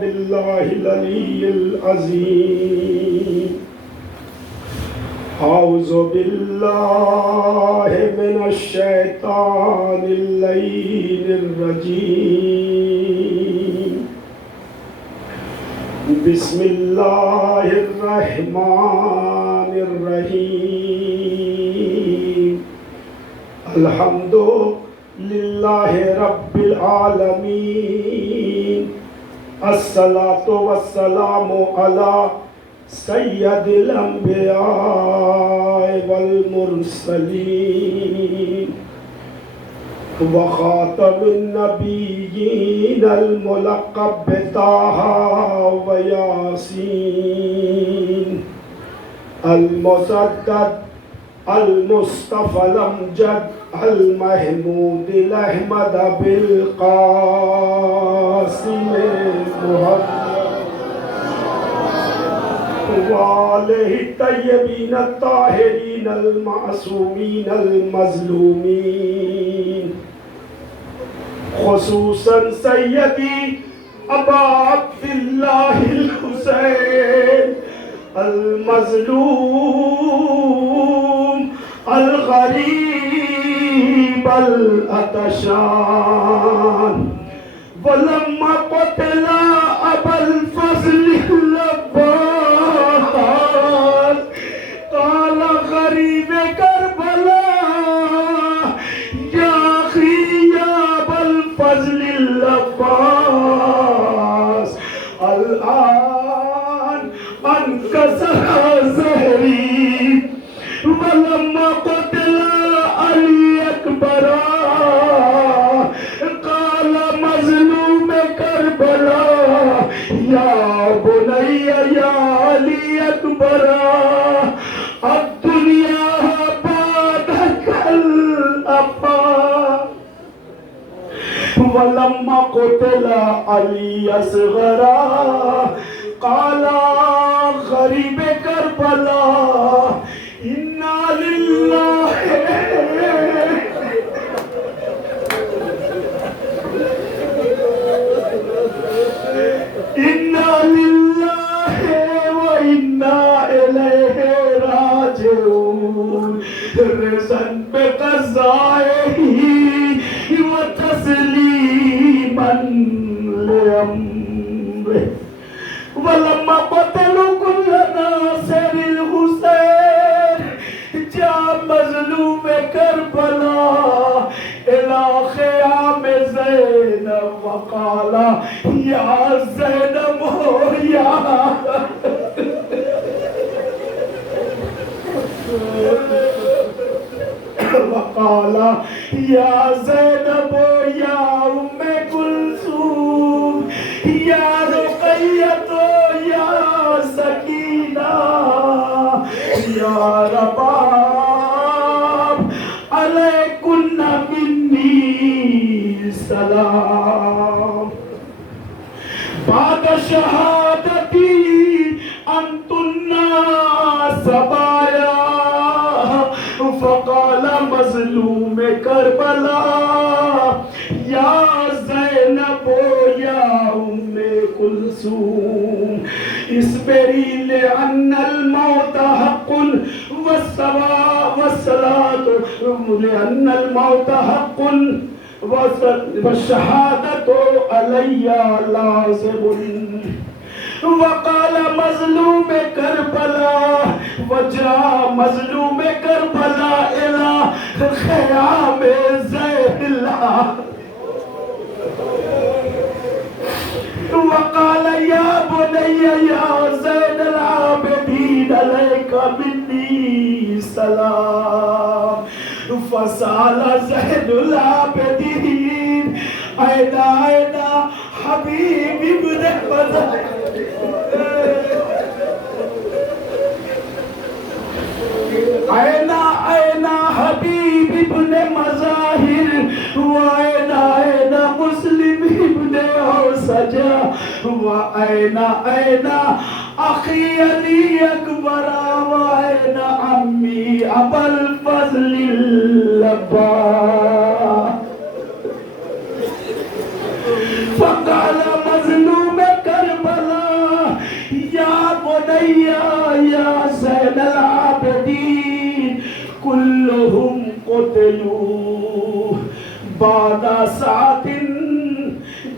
بالله العلي العظيم. أعوذ بالله من الشيطان اللعين الرجيم. بسم الله الرحمن الرحيم. الحمد لله رب العالمين. الصلاة والسلام على سید الانبیاء والمرسلین وخاتم النبیین الملقب بطہ ویاسین المسدد المصطفى الامجد المحمود الاحمد بالقاسم محمد وآلہ الطیبین الطاہرین المعصومین المظلومین، خصوصاً سیدی ابا عبداللہ الحسین المظلوم الغریب العطشان. ولما قتل ابا الفضل العباس قال غریب کربلا یا اخی یا ابا الفضل العباس الآن انکسر ظہری. ولما قتل علی اکبر قال مظلوم کربلا یا بنی یا علی اکبر الدنیا بعدک الابا. ولما قتل علی اصغر قال غریب کربلا انا للہ انا للہ وانا الیہ راجعون. رضاً بقضائہ وتسلیما لامرہ. ولما قتلوا كل ناصر الحسين جاء مظلوم کربلا الى خیام زینب وقال یا زینب یا وقال یا زینب یا ام کلثوم یا رقیۃ یا سکینہ یا رباب علیکن منی سلام. بعد شہادتی انتن سبایا فقال مظلوم کربلا یا زینب یا ام کلثوم اصبری لأن الموت حق والصلاة لأن الموت حق والشہادة علی لازم. وقال مظلوم کربلا وجاء مظلوم کربلا الى خیام زیلا وقال یا بنی یا زین العابدین علیک منی سلام. فسال زین العابدین اینا اینا حبیب ابن مظاہر اینا اینا حبیب ابن مظاہر واینا اینا مسلم ابن اوسجا واینا اینا اخی علی اکبر واینا عمی ابا الفضل العباس. فقال مظلوم یا زین العابدین کلہم قتلوا بعد ساعت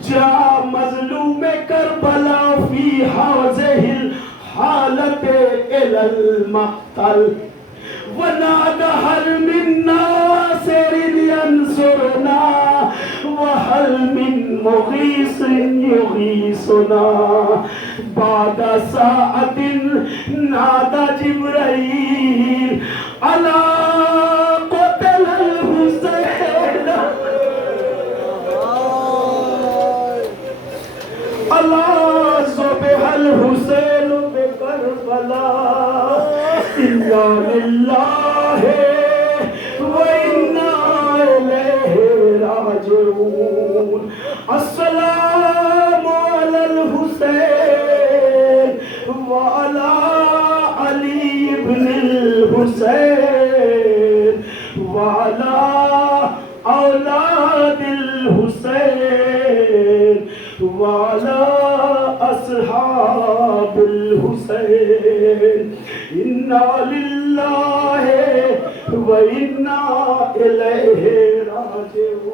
جاء مظلوم کربلا فی ہذہ الحالت الی المقتل ونادى هل من ناصر ينصرنا وهل من مغيث يغيثنا بعد ساعة نادى جبرائيل ألا قتل الحسين ألا ذبح الحسين بكربلاء إنا لله وإنا إليه راجعون السلام على الحسين وعلى علي بن الحسين وعلى أولاد الحسين وعلى أصحاب الحسين إنا لله وإنا إليه راجعون.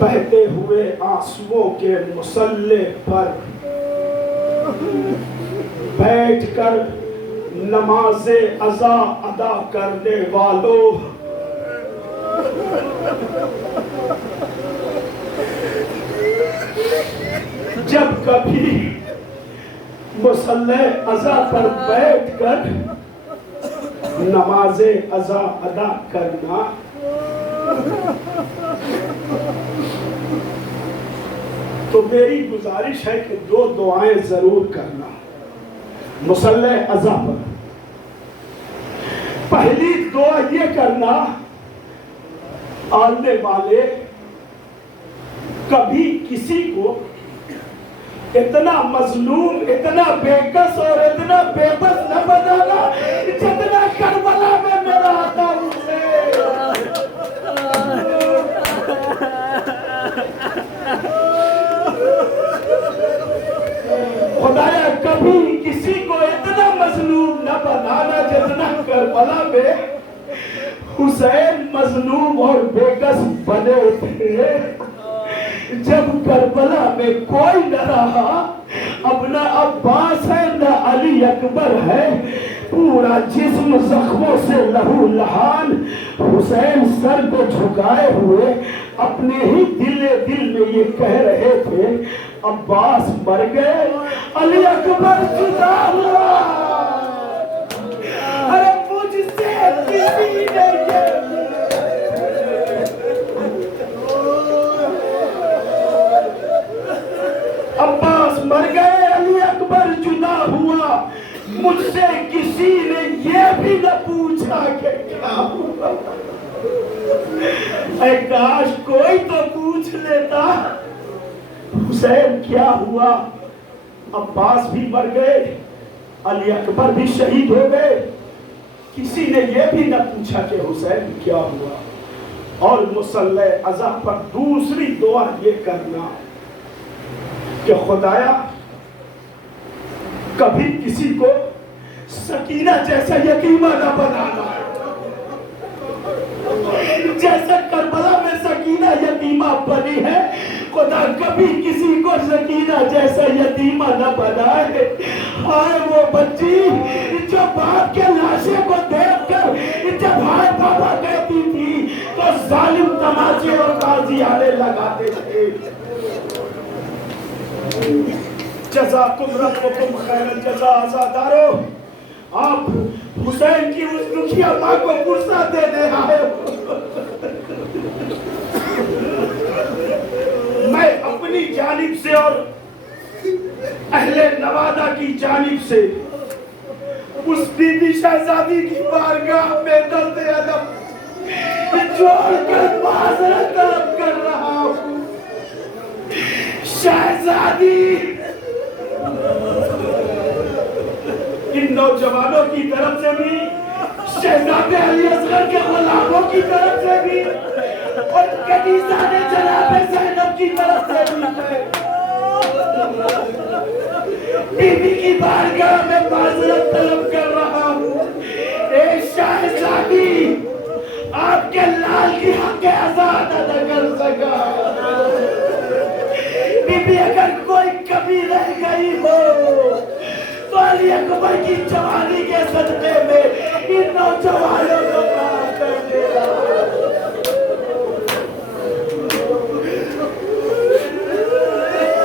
بہتے ہوئے آنسوؤں کے مصلے پر بیٹھ کر نماز عزا ادا کرنے والوں، جب کبھی مصلی عزا پر بیٹھ کر نماز عزا ادا کرنا تو میری گزارش ہے کہ 2 دعائیں ضرور کرنا مصلی عزا پر. پہلی دعا یہ کرنا، آنے والے کبھی کسی کو اتنا مظلوم، اتنا بے کس اور اتنا بے بس نہ بنانا جتنا کربلا میں میرا آقا حسین. خدایا کبھی کسی کو اتنا مظلوم نہ بنانا جتنا کربلا میں حسین مظلوم اور بے کس بنے تھے. جب کربلا میں کوئی نہ رہا، اب نہ عباس ہے نہ علی اکبر ہے، پورا جسم زخموں سے لہو لہان، حسین سر کو جھکائے ہوئے اپنے ہی دل میں یہ کہہ رہے تھے عباس مر گئے، علی اکبر جدا ہوا. ارے مجھ سے کسی نے یہ عباس مر گئے، علی اکبر جدا ہوا، مجھ سے کسی نے یہ بھی نہ پوچھا کہ کیا ہوا. اے کاش کوئی تو پوچھ لیتا حسین کیا ہوا. عباس بھی مر گئے، علی اکبر بھی شہید ہو گئے، کسی نے یہ بھی نہ پوچھا کہ حسین کیا ہوا. اور مصلی عزا پر دوسری دعا یہ کرنا کہ خدایا کبھی کسی کو سکینہ جیسا یتیمہ نہ بنانا، جیسے کربلا میں سکینہ یتیمہ بنی ہے، خدا کبھی کسی کو سکینہ جیسا یتیمہ نہ بنائے. ہائے وہ بچی جو باپ کے لاشے کو دیکھ کر جب ہائے بابا کہتی تھی تو ظالم تماچے اور قاضیانے لگاتے تھے. جزاکم ربکم خیر الجزا. عزادارو، آپ حسین کی اس دکھیا ماں کو غصہ دینے آئے ہو. میں اپنی جانب سے اور اہل نوادہ کی جانب سے اس بی بی شہزادی کی بارگاہ میں درد علم جوڑ کر معذرت طلب کر رہا ہوں. شہزادی ان نوجوانوں کی طرف سے بھی، شہزادے علی اصغر کے غلاموں کی طرف سے بھی اور کنیزہ نے جناب زینب کی طرف سے بی بی کی بارگاہ میں معذرت طلب کر رہا ہوں، اے شاہزادی آپ کے لال کی حق آزاد ادا کر سکا۔ بی بی اگر کوئی کمی رہ گئی ہو تو علی اکبر کی جوانی کے صدقے میں ان نوجوانوں کو معاف کر دینا۔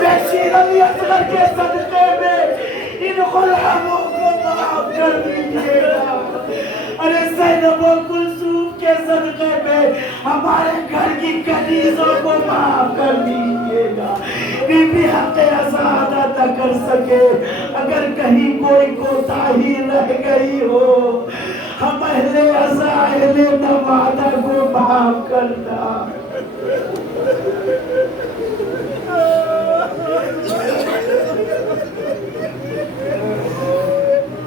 بشیر علی اصغر کے صدقے میں ان غلاموں کو معاف کر دیجئے گا۔ ارے زینب و کلثوم کے صدقے میں ہمارے گھر کی کنیزوں کو معاف کر دیجئے گا۔ بی بی حق آزاد ادا کر سکے، اگر کہیں کوئی کوتاہی رہ گئی ہو ہم اہل عزا اہل نوادہ کو معاف کرنا۔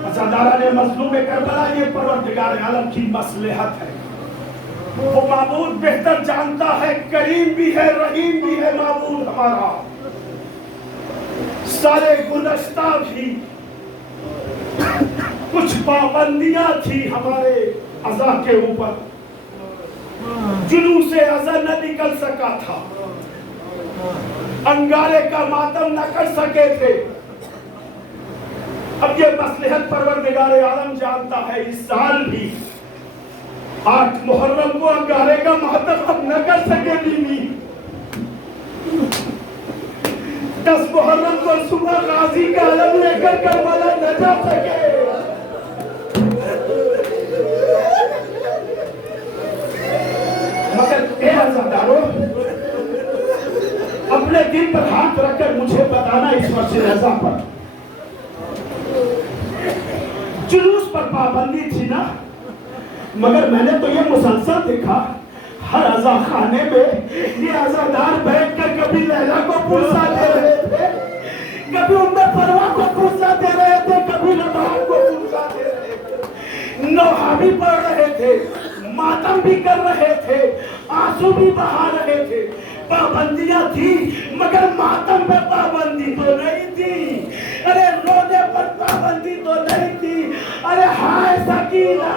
عزادارہ نے مظلوم کربلا، یہ پروردگار عالم کی مصلحت ہے، وہ معبود بہتر جانتا ہے، کریم بھی ہے رحیم بھی ہے معبود ہمارا۔ سارے گزشتہ بھی کچھ پابندیاں تھی ہمارے عزا کے اوپر، جلوس عزا نہ نکل سکا تھا، انگارے کا ماتم نہ کر سکے تھے۔ اب یہ مصلحت پروردگار عالم جانتا ہے، اس سال بھی 8 محرم کو انگارے کا ماتم ہم نہ کر سکے بیوی، 10 محرم کو صبح غازی کا علم لے کر کربلا نہ جا سکے۔ مگر اے عزادارو، اپنے دل پر ہاتھ رکھ کر مجھے بتانا، اس مسجد عزا پر جلوس پر پابندی تھی نا، مگر میں نے تو یہ مسلسل دیکھا ہر عزا خانے میں یہ عزادار بیٹھ کر کبھی لیلا کو پرسا دے رہے تھے، کبھی پروا کو پرسا دے رہے تھے، کبھی لبان کو پرسا دے رہے تھے، نوحہ بھی پڑھ رہے تھے، ماتم بھی کر رہے تھے، آنسو بھی بہا رہے تھے۔ پابندیاں تھی مگر ماتم میں پابندی تو نہیں تھی، ارے رونے پر پابندی تو نہیں تھی۔ ارے ہائے سکینہ،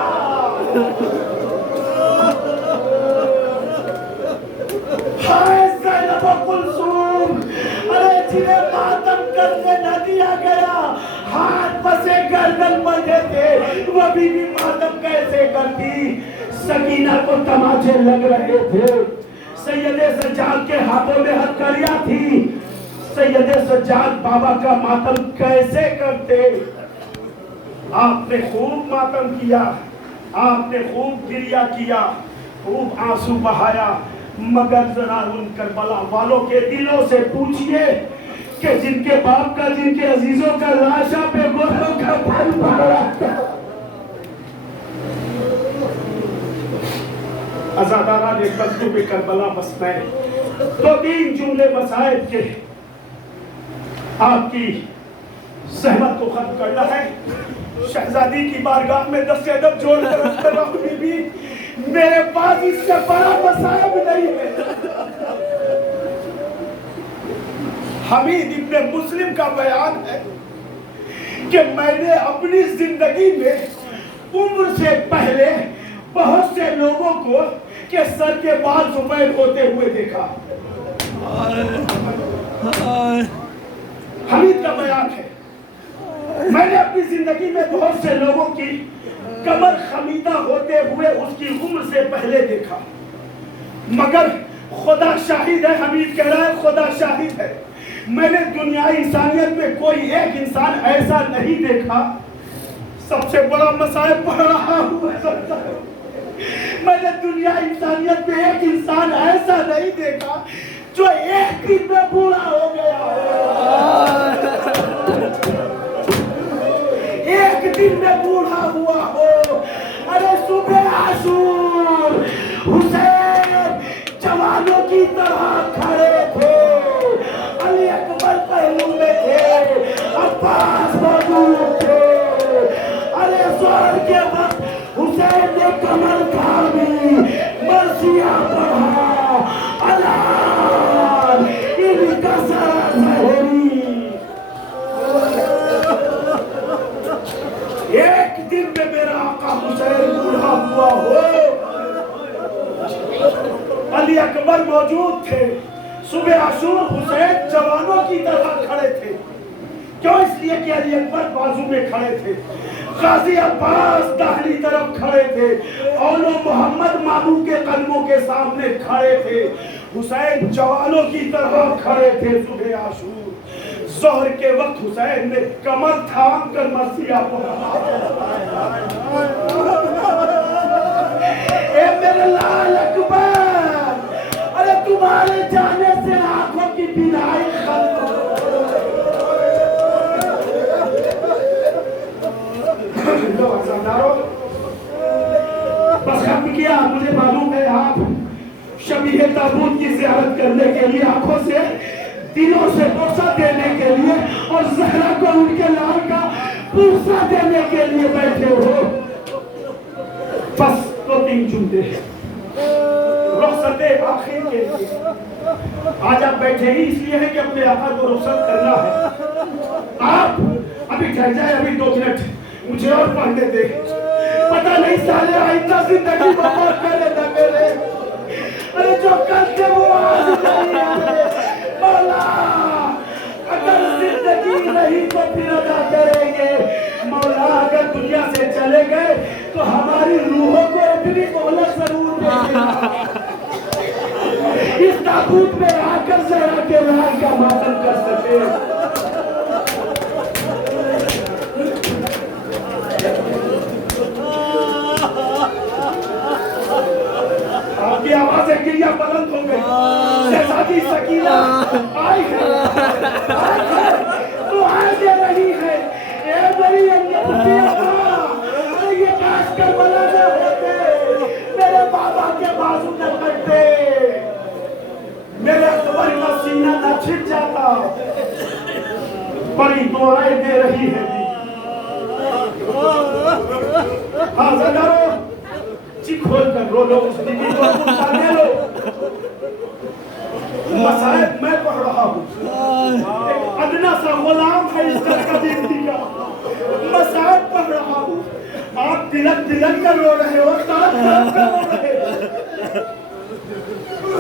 ہائے زینب و کلثوم، ارے جنہیں ماتم کرنے نہ دیا گیا، ہاتھ پسے گردن بندھے تھے، وہ بھی ماتم کیسے کرتی؟ سکینہ کو تماچے لگ رہے تھے، سید سجاد کے ہاتھوں میں ہتھکڑیاں تھی، سید سجاد بابا کا ماتم کیسے کرتے؟ آپ نے خوب ماتم کیا، آپ نے خوب گریہ کیا، خوب آنسو بہایا، مگر ذرا ان کربلا والوں کے دلوں سے پوچھئے کہ جن کے باپ کا، جن کے عزیزوں کا لاشا پہ گوھروں کا پھل پڑا تھا۔ عزادارہ نے مظلوم کربلا مسئلے 2-3 جملے مصائب کے آپ کی زحمت کو ختم کرنا ہے۔ شہزادی کی بارگاہ میں دست ادب جوڑ کر رکھ رہا ہوں، بی بی میرے پاس اس سے بڑا مصائب نہیں ہے۔ حمید ابن مسلم کا بیان ہے کہ میں نے اپنی زندگی میں عمر سے پہلے بہت سے لوگوں کو کہ سر کے بال سفید ہوتے ہوئے دیکھا۔ حمید کا بیان ہے، میں نے اپنی زندگی میں بہت سے لوگوں کی کمر خمیدہ ہوتے ہوئے اس کی عمر سے پہلے دیکھا، مگر خدا شاہد ہے، حمید کہہ رہا ہے خدا شاہد ہے، میں نے دنیای انسانیت میں کوئی ایک انسان ایسا نہیں دیکھا۔ سب سے بڑا مصائب پڑھ رہا ہوں، میں نے دنیا انسانیت میں ایک انسان ایسا نہیں دیکھا جو ایک دن میں بوڑھا ہو گیا ہو، ایک دن میں بوڑھا ہوا ہو۔ ارے صبح عاشور حسین جوانوں کی طرح کھڑے تھے، علی اکبر پہلو میں تھے، عباس موجود تھے۔ ارے زہر کے وقت حسین نے کمر کھاڑی، مرثیہ پڑھا، پر موجود تھے. صبح عاشور حسین جوانوں کی طرح کھڑے تھے. کیوں؟ اس لیے کہ علی اکبر بازو میں کھڑے تھے, غازی عباس داہلی طرف کھڑے تھے, اولو محمد مامو کے قدموں کے سامنے کھڑے تھے. حسین جوانوں کی طرح کھڑے تھے. صبح عاشور ظہر کے وقت حسین نے کمر تھام کر مرثیہ پڑھا. اے میرے لال اکبر, ارے تمہارے جانے سے آنکھوں کی بینائی ختم ہو. بس ختم کیا. مجھے معلوم ہے آپ شبیہ تابوت کی زیارت کرنے کے لیے, آنکھوں سے دلوں سے بوسہ دینے کے لیے, اور زہرا کو ان کے لال کا بوسہ دینے کے لیے بیٹھے ہو. بس دو تین جملے رخصت آخر کے لیے. آج آپ بیٹھے ہی اس لیے ہیں کہ اپنے آقا کو رخصت کرنا ہے. آپ ابھی ٹھہر جائے, ابھی 2 منٹ مجھے اور پڑھنے دے. پتہ نہیں سالے آئندہ زندگی بابا کرے نہ کرے. ارے جو کرتے وہ آج نہیں آئے. مولا اگر زندگی نہیں تو پھر ادا کریں گے. مولا اگر دنیا سے چلے گئے تو ہماری روحوں کو اتنی مہلت ضرور دے دینا. اس تابوت میں آ کر زہرا کے لال کا ماتم کر سکے. آپ کی آوازیں گریہ بلند ہو گئی. شہزادی سکینہ آئی ہے, تو آئے دے رہی ہے. اے میری انگلی اپنا, یہ کاش کربلا نہ ہوتے, میرے بابا کے بازو نہ کٹتے, میرے اکبر کا سینہ نہ چھٹ جاتا. بڑی دعائیں دے رہی ہے. ہاں زندارو جی کھول کر رو لو, اس دیدی کو پوچھانے لو. مسائب میں پڑھ رہا ہوں, ایک ادنا سا غلام ہے اس گھر کا دیدی کا. مسائب پڑھ رہا ہوں, آپ دلک دلک کر رو رہے ہو, تاک تاک کر رو رہے ہو.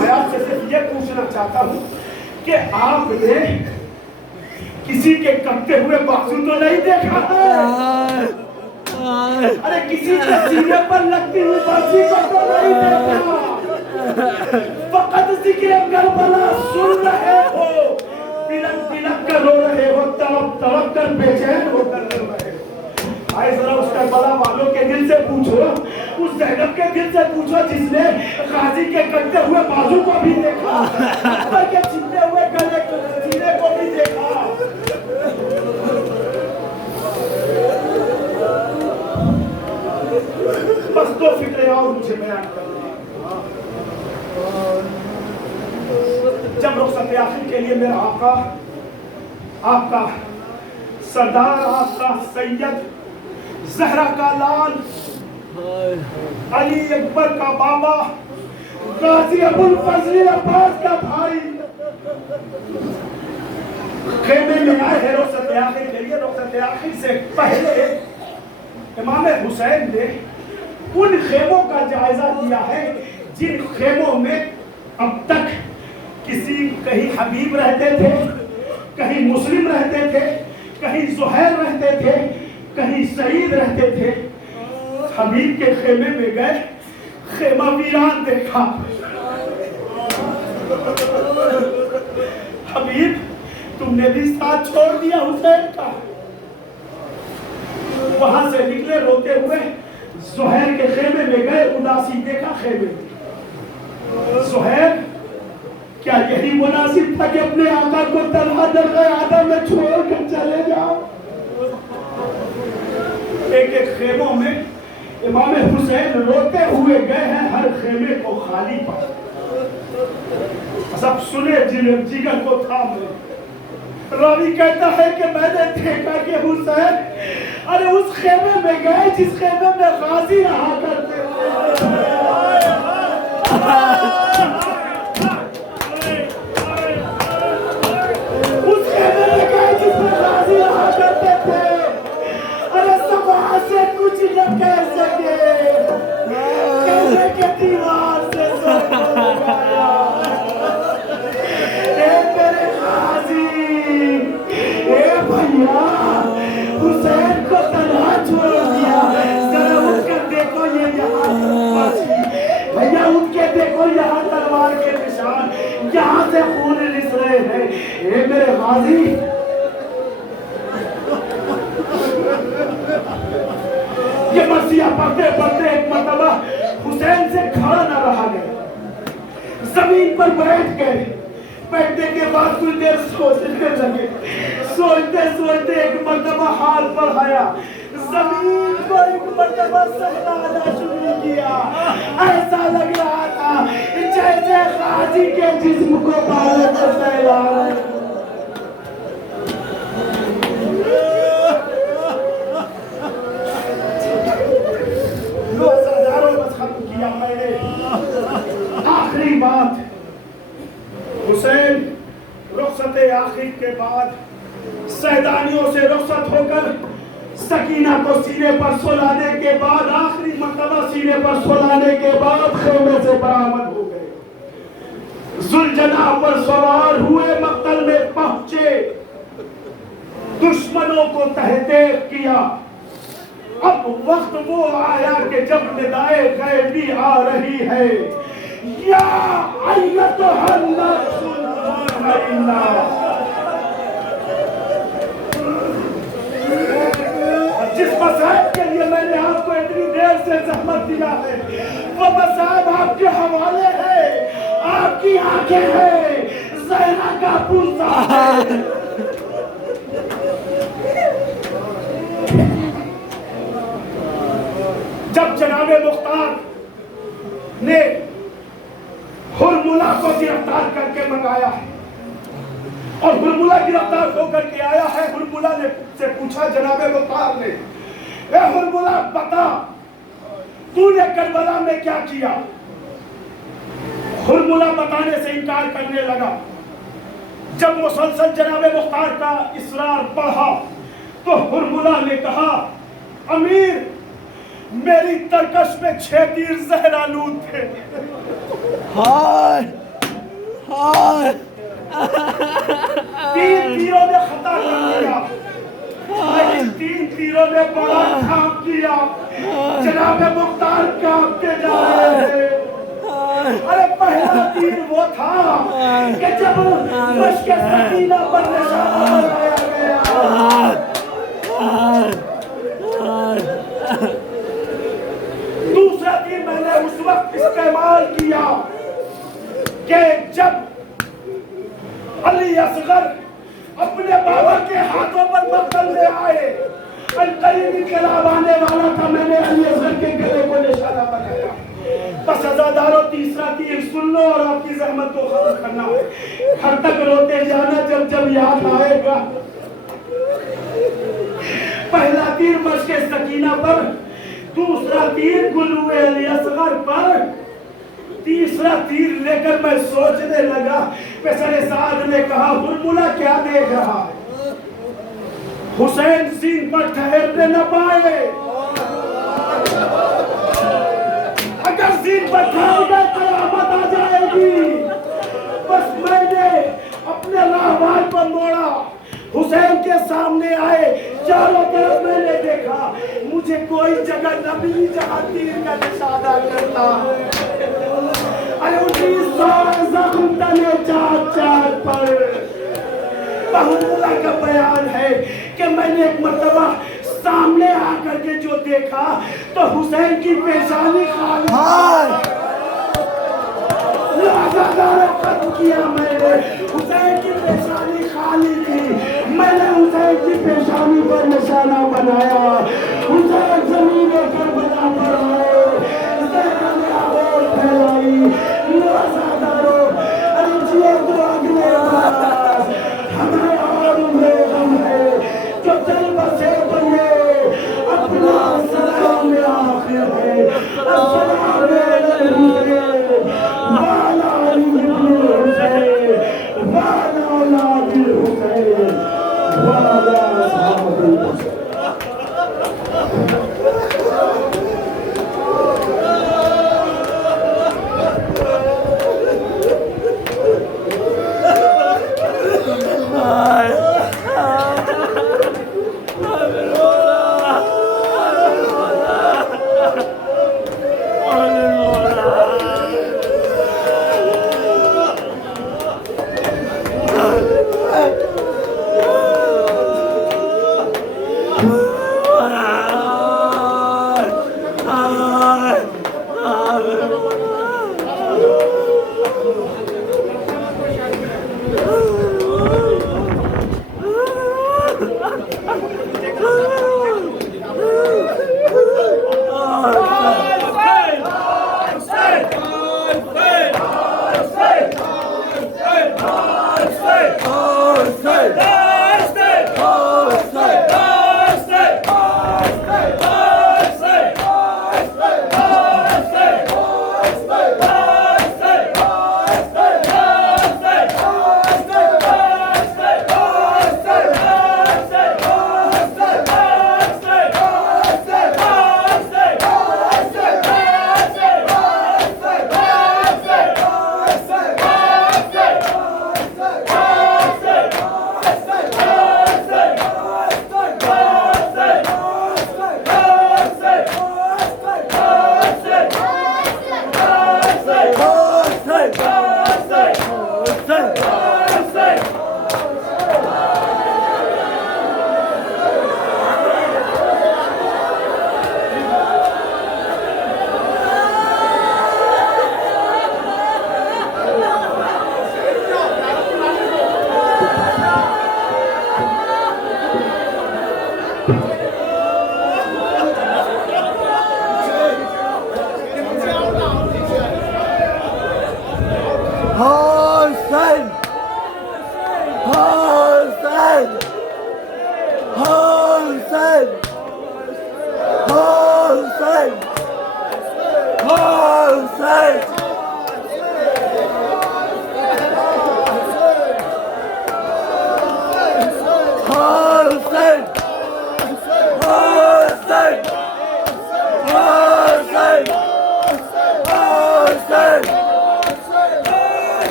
میں آپ سے صرف یہ پوچھنا چاہتا ہوں کہ آپ نے کسی کے کٹتے ہوئے بازو تو نہیں دیکھا ہے؟ ارے کسی کے سینے پر لگتی ہوئی بازی کو تو نہیں دیکھا. فقط ذکر کربلا سن رہے ہو, بلک بلک کر رو رہے ہو, تڑپ تڑپ کر بے چین ہو کر رو رہے ہو. آئے ذرا اس کربلا والوں کے دل سے پوچھو, اس زینب کے دل سے پوچھو جس نے غازی کے کٹتے ہوئے بازو کو بھی دیکھا, اکبر کے چھپتے ہوئے گلے سینے کو بھی دیکھا. بس 2 فکریں اور مجھے بیان کرنے ہیں. جب رخصت آخر کے لیے میرا آقا, آپ کا سردار, آپ کا سید, زہرا کا لال, علی اکبر کا بابا, غازی ابو الفضل عباس کا بھائی خیمے میں آئے ہیں رخصت آخر کے لیے. رخصت آخر سے پہلے امام حسین نے ان خیموں کا جائزہ لیا ہے جن خیموں میں اب تک کہیں حبیب رہتے تھے, کہیں مسلم رہتے تھے, کہیں زہیر رہتے تھے, کہیں سعید رہتے تھے. حبیب کے خیمے میں گئے, خیمہ ویران دیکھا. حبیب تم نے بھی ساتھ چھوڑ دیا حسین کا. وہاں سے نکلے روتے ہوئے, زہیر کے خیمے میں گئے, اداسی دیکھا خیمے میں. زہیر کیا یہی مناسب تھا کہ اپنے آقا کو تنہا درگاہ آدم میں چھوڑ کر چلے جاؤ؟ ایک ایک خیموں میں امام حسین روتے ہوئے گئے ہیں, ہر خیمے کو خالی پا. سب سنے جگر کو تھام لے. راوی کہتا ہے کہ میں نے دیکھا کہ حسین ارے اس خیمے میں گئے جس خیمے میں غازی رہا کرتے تھے. اس خیمے میں گئے جس میں غازی رہا کرتے تھے. ارے سبا سے کچھ نہ کہہ سکے, خیمے کے دیوار سے سر ہو گیا. اے میرے غازی، یہ مرثیہ پڑھتے پڑھتے ایک مرتبہ حسین سے کھڑا نہ رہا گیا، زمین پر بیٹھ گئے۔ بیٹھنے کے بعد کچھ دیر سوچنے لگے، سوچتے سوچتے ایک مرتبہ ہاتھ بڑھایا، زمین کو ایک مرتبہ سہلانا شروع کیا۔ ایسا لگ رہا تھا جیسے غازی کے جسم کو بالوں سے سہلا رہے ہیں۔ کیا میں نے آخری بات، حسین رخصت آخر کے بعد سیدانیوں سے رخصت ہو کر سکینہ کو سینے پر سلانے کے بعد، آخری مرتبہ سینے پر سلانے کے بعد خیمے سے برآمد ہو گئے، ذوالجناح پر سوار ہوئے، مقتل میں پہنچے، دشمنوں کو تحقیق کیا۔ اب وقت وہ آیا کہ جب ندائے غیبی آ رہی ہے، یا ایتھا النفس المطمئنہ، جس مصائب کے لیے میں نے آپ کو اتنی دیر سے زحمت دیا ہے، وہ مصائب آپ کے حوالے ہے، آپ کی آنکھیں ہیں، زہرا کا پرزہ ہے۔ جب جناب مختار نے ہرملہ کو گرفتار کر کے منگایا ہے اور ہرملہ گرفتار ہو کر کے آیا ہے، ہرملہ نے سے پوچھا جناب مختار نے، اے ہرملہ بتا تو نے کربلا میں کیا کیا؟ ہرملہ بتانے سے انکار کرنے لگا۔ جب مسلسل جناب مختار کا اصرار بڑھا تو ہرملہ نے کہا، امیر میری ترکش میں 6 تیر زہرآلود تھے۔ ہائے ہائے، 3 تیروں نے خطا کر دیا، لیکن 3 تیروں نے بڑا کام کیا۔ جناب مختار کانپتے جا رہے تھے۔ ارے پہلا تیر وہ تھا کہ جب مشک سکینہ پر نشانہ بنایا گیا، دوسرا تیر میں نے اس وقت استعمال کیا کہ جب علی اصغر اپنے بابا کے ہاتھوں پر مقتل میں آئے، قریب انقلاب آنے والا تھا، میں نے علی اصغر کے گلے کو نشانہ بنایا۔ بس عزادارو تیسرا تیر سن لو اور آپ کی زحمت کو ختم کرنا ہے، ہر تک روتے جانا جب جب یاد آئے گا۔ پہلا تیر مشک سکینہ پر، دوسرا تیر گلوے علی اصغر پر، تیسرا تیر لے کر میں سوچنے لگا۔ پیسر سعد نے کہا، ہرملہ کیا دیکھ رہا ہے؟ حسین زین پر ٹھہرنے نہ پائے، اگر زین پر ٹھہر گئے قیامت آ جائے گی۔ بس میں نے اپنے راہوار پر موڑا، حسین کے سامنے آئے، چاروں طرف میں نے دیکھا، مجھے کوئی جگہ نہ ملی جہاں تیر کا نشانہ کرتا۔ ارے 19 زخم تنے چار چار پر۔ ہرملہ کا بیان ہے کہ میں نے ایک مرتبہ سامنے آ کر کے جو دیکھا تو حسین کی پیشانی خالی ختم کیا، میں نے حسین کی پیشانی خالی تھی، میں نے حسین کی پیشانی پر نشانہ بنایا۔ حسین زمین کربلا پر آئے، زہرا نے آواز پھیلائی، عزادارو ارے جیے تو اگلے بار ہمیں اور انہیں غم ہے، جو دل بسے بنے اپنا سلام آخر ہے، السلام علیکم والا علی حسین والا اولاد حسین والا اصحاب الحسین۔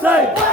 say.